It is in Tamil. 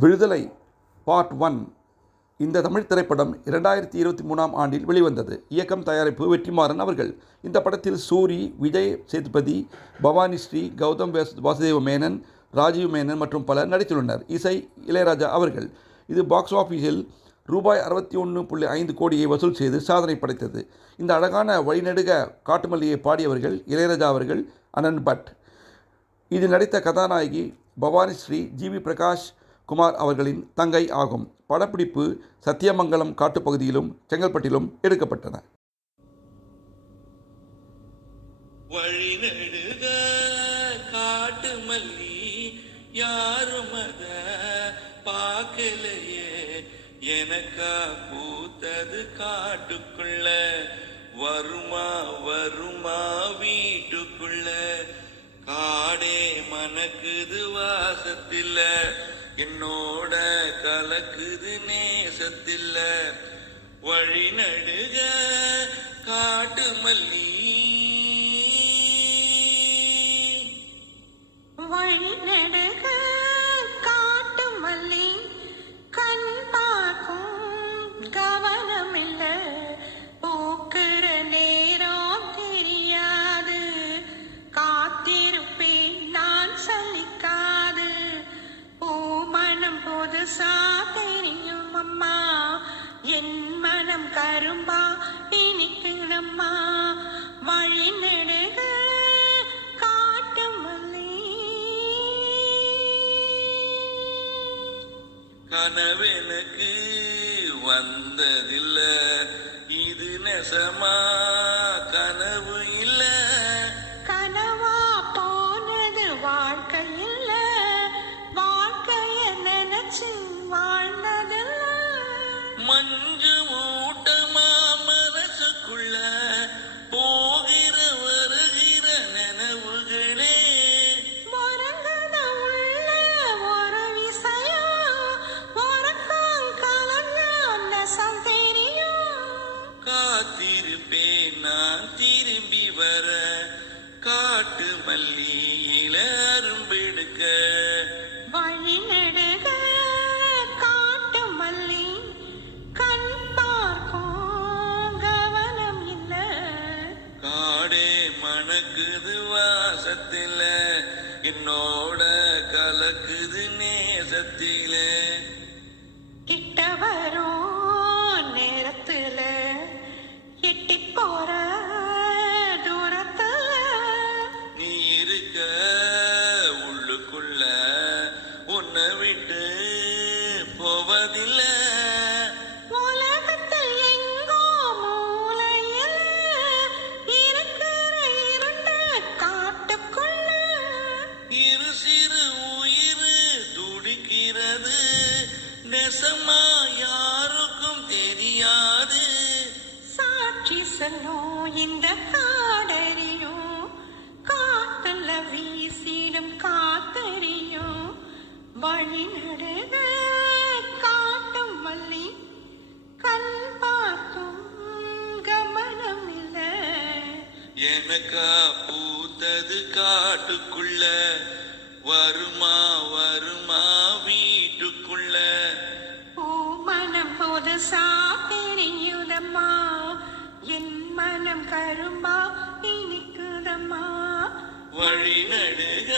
விடுதலை பார்ட் 1 இந்த தமிழ் திரைப்படம் 2023ஆம் ஆண்டில் வெளிவந்தது. இயக்கம், தயாரிப்பு வெற்றிமாறன் அவர்கள். இந்த படத்தில் சூரி, விஜய் சேதுபதி, பவானி ஸ்ரீ, கௌதம் வாசுதேவ மேனன், ராஜீவ் மேனன் மற்றும் பலர் நடித்துள்ளனர். இசை இளையராஜா அவர்கள். இது பாக்ஸ் ஆஃபீஸில் ரூபாய் 61.5 கோடியை வசூல் செய்து சாதனை படைத்தது. இந்த அழகான வழிநெடுக காட்டுமல்லியை பாடியவர்கள் இளையராஜா அவர்கள், அனந்த் பட். இதில் நடித்த கதாநாயகி பவானி ஸ்ரீ ஜி.வி. பிரகாஷ் குமார் அவர்களின் தங்கை ஆகும். படப்பிடிப்பு சத்தியமங்கலம் காட்டுப்பகுதியிலும் செங்கல்பட்டிலும் எடுக்கப்பட்டன. வழிநெடுக காட்டு மல்லி யாரும் அத பார்க்கலையே, எனக்கா பூத்தது காட்டுக்குள்ள, வருமா வருமா வீட்டுக்குள்ள, காடே மணக்குது வாசத்தில்ல, என்னோட கலக்குது நேசத்தில்ல, வழிநடுக காட்டு மல்லி. வழிநடுக காட்டு மல்லி கண் பார்க்கும் கவனம் இல்ல, பூக்கிற நேரம் தெரியாது, காத்திருப்பேன் நான் சலிக்காது, பூமணம் புதுசா தெரியும் அம்மா, என் மனம் கரும்பா இனிக்குதம்மா, வழிநடுக காட்டு மல்லி. கனவெனக்கு வந்ததில்ல, இது நெசமா கனவு இல்ல, கனவா போனது வாழ்க்கை இல்ல, வாழ்க்கைய நினைச்சு வாழ்ந்ததில்ல, மஞ்சு மூட்டமா மனசுக்குள்ள போகிற வருகிற நினைவுகளே, மறந்தத உள்ள ஒரு விஷயம், உறக்கம் கலந்த நெசம் தெரியும், காத்திருப்பேன் நான் திரும்பி வர, காட்டு மல்லியில அரும்பெடுக்க, வழிநடுக காட்டு மல்லி கண் பார்க்கும் கவனம் இல்ல, காடே மணக்குது வாசத்தில, என்னோட கலக்குது நேசத்தில, கிட்ட வரும் நேரத்துல எட்டி போற தூரத்துல, நீ இருக்க உள்ளுக்குள்ள உன்னை விட்டு போவதில்ல, உலகத்தில் எங்கோ மூலையில இருக்கிற இருண்ட காட்டுக்குள்ள, இரு சிறு உயிர் துடிக்கிறது, நெசமா யாருக்கும் தெரியாது, சாட்சி சொல்லும் இந்த காடறியும், காத்துல வீசிடும் காத்தறியும், வழிநடுக காட்டும் மல்லி கண் பார்க்கும் கமனம் இல்ல, எனக்கா பூத்தது காட்டுக்குள்ள, வருமா வருமா வீட்டுக்குள்ள, மனம் புதுசா தெரியுதம்மா, என் மனம் கரும்பா இனிக்குதம்மா, வழிநடுக